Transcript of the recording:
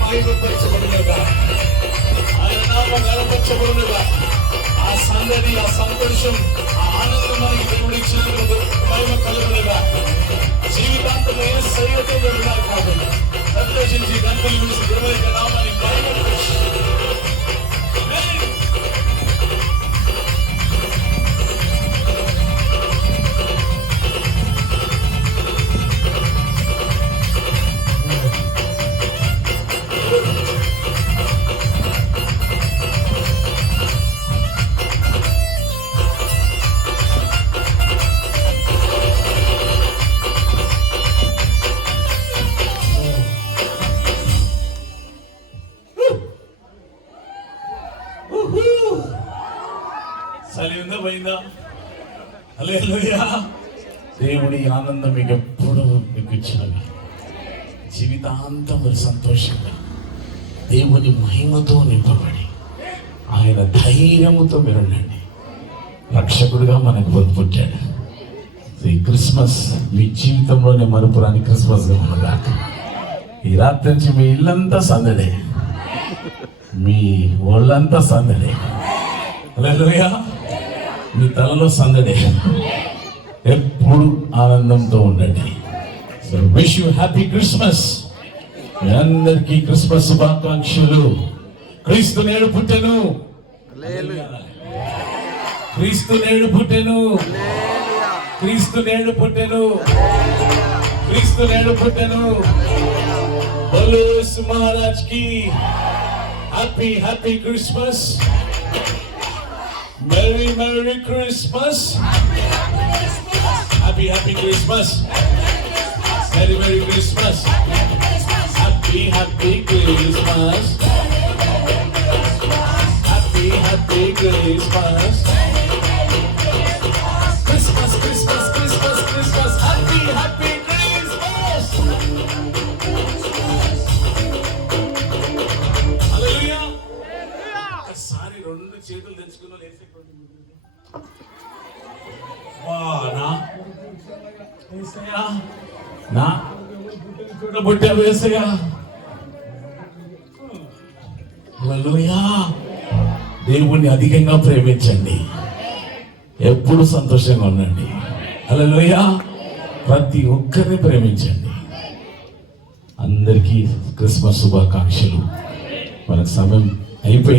మహిమపరచబడునుగా, ఆయన నామం గణపరచబడునుగా. ఆ సందడి, ఆ సంతోషం, ఆ ఆనందం మనకి దేవుడు ఇచ్చినందుకు మహిమ కలుగునుగా. జీవితాంతం యేసయ్యతో ఉన్నారు కాబట్టి సంతోషించి గంటలు విడిచి దేవుని యొక్క నామాన్ని మహిమపరచు. చలి ఉందా పోయిందా? హల్లెలూయా. దేవుడి ఆనందం మీకు ఎప్పుడు మీకు ఇచ్చినవి. జీవితాంతం మరి సంతోషంగా దేవుని మహిమతో నింపబడి ఆయన ధైర్యముతో మీరు ఉండండి. రక్షకుడిగా మనకు పుట్టాడు. ఈ క్రిస్మస్ మీ జీవితంలోనే మరుపురాని క్రిస్మస్గా ఉన్నదాక. ఈ రాత్రి నుంచి మీ ఇల్లంతా సందడే, మీ ఒళ్ళంతా సందడే. హల్లెలూయా. మీ తలలో సందడే. ఎప్పుడు ఆనందంతో ఉండండి. So wish you happy Christmas. మీ అందరికీ క్రిస్మస్ శుభాకాంక్షలు. క్రీస్తు నేడు పుట్టెను, క్రీస్తు నేడు పుట్టెను, క్రీస్తు నేడు పుట్టెను, క్రీస్తు నేడు పుట్టెను. బోలో యేసు మహారాజ్ కి happy happy Christmas. Merry Merry Christmas. Happy Happy Christmas. Merry Merry Christmas. Happy Happy Christmas. Happy Happy Christmas. Christmas Christmas Christmas Christmas. Happy Happy Christmas. Hallelujah. సారి రెండు చేతులు తెచ్చుకున్నా పుట్టా వేసగా. హల్లెలూయా. దేవుణ్ణి అధికంగా ప్రేమించండి, ఎప్పుడు సంతోషంగా ఉండండి. హల్లెలూయా. ప్రతి ఒక్కరిని ప్రేమించండి. అందరికీ క్రిస్మస్ శుభాకాంక్షలు. మనకు సమయం అయిపోయింది.